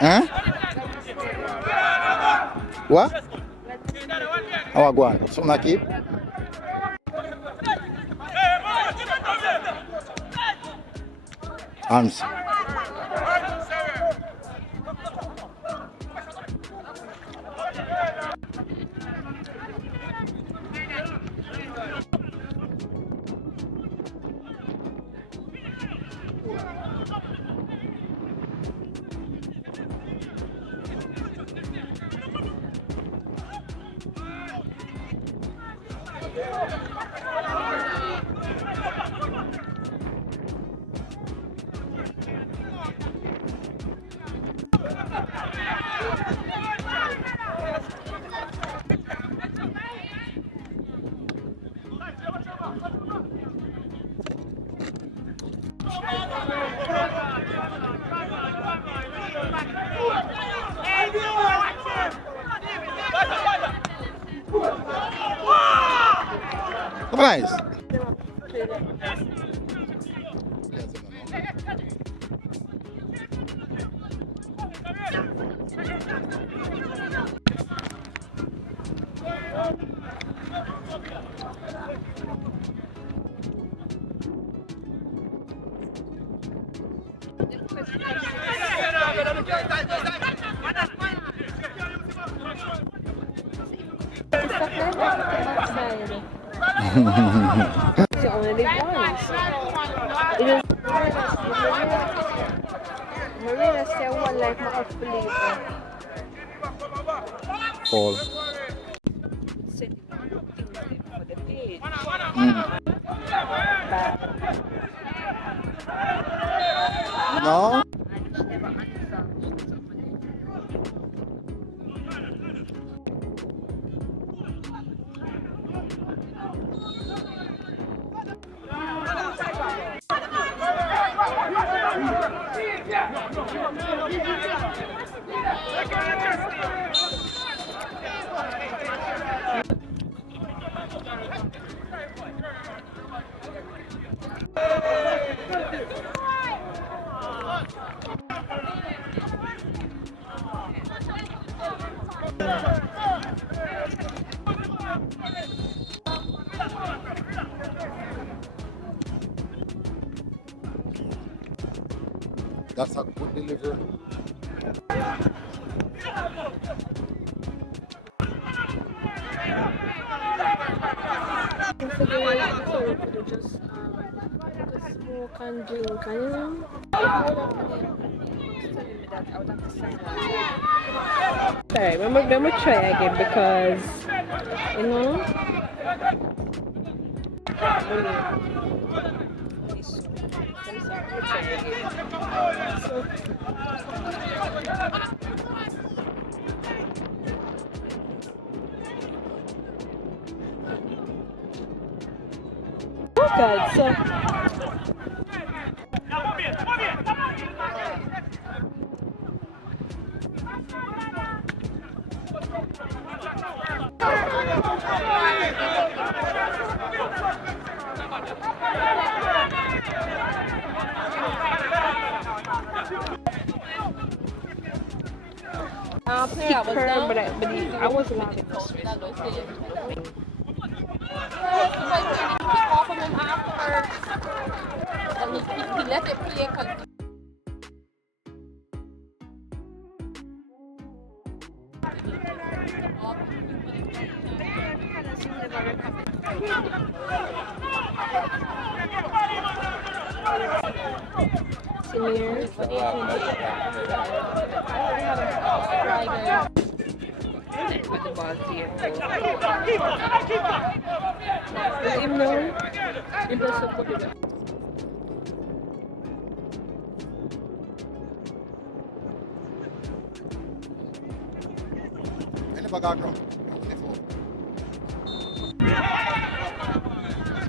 Hein? What? How I go on? Something I keep? Hands. Guys. It's only once. It is Marina say one like my up believe. Paul. Send for the page. No? That's a good delivery. Just smoke and drink, and you know. Sorry, let me try again because you know. Oh God, so. I wasn't allowed to post that. Off of him afterwards, and he let it play because.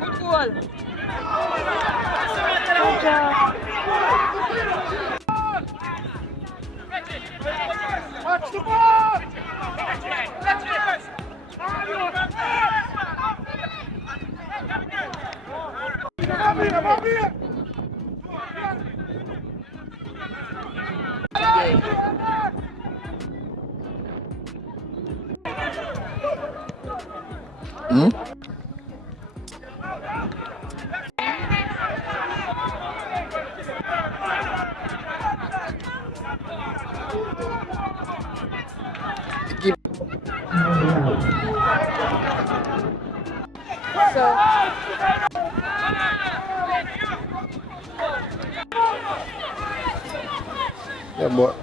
Good goal. Good job. Watch the ball! Come here! Hmm? Keep. So, Yeah, boy.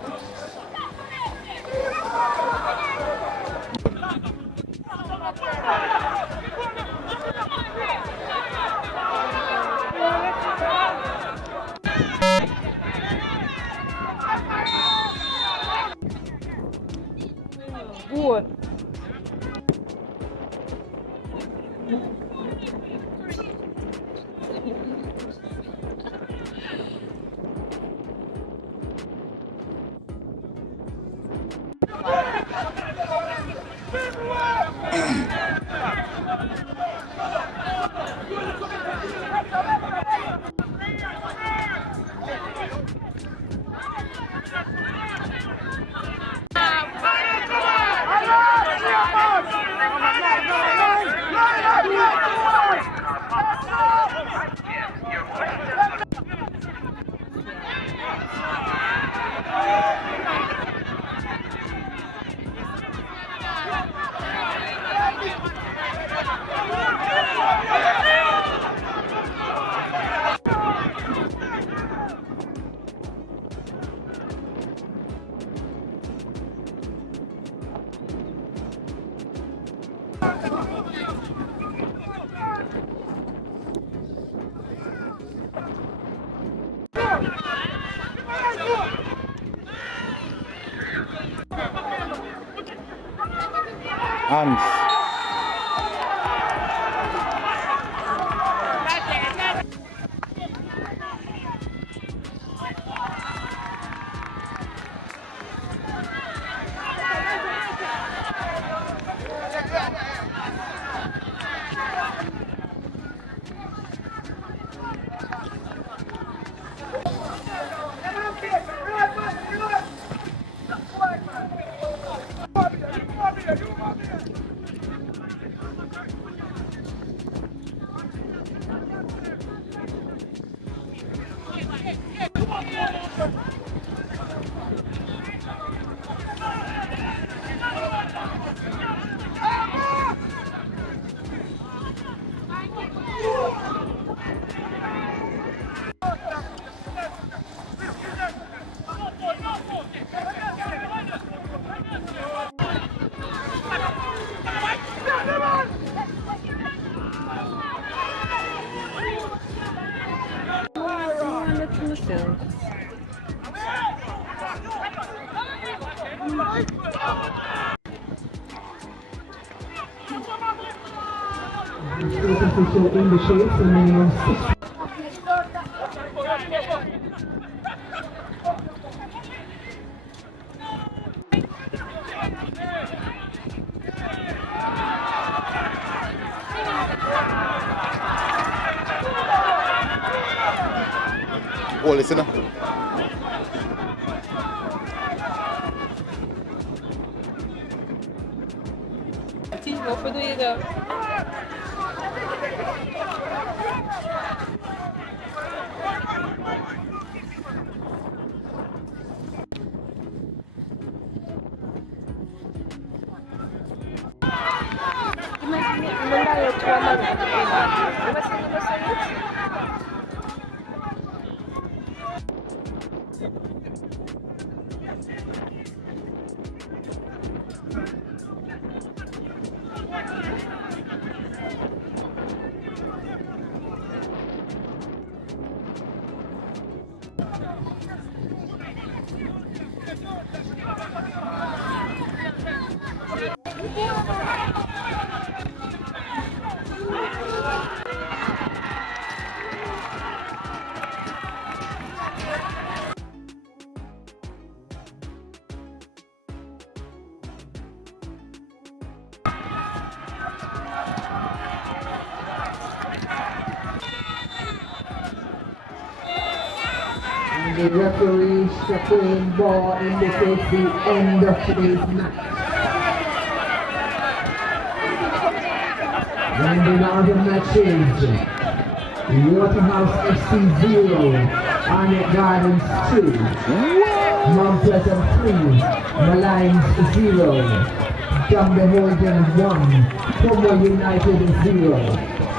good. Hands. Official in the shapes and minimum 6. Oh, listen up. Where do you go? The referee shuffling ball indicates the end of today's match. Rounding out the matches, Waterhouse FC 0, Arnett Gardens 2, Mount Pleasant 3, Malines 0, Dumbe Holden 1, Como United 0.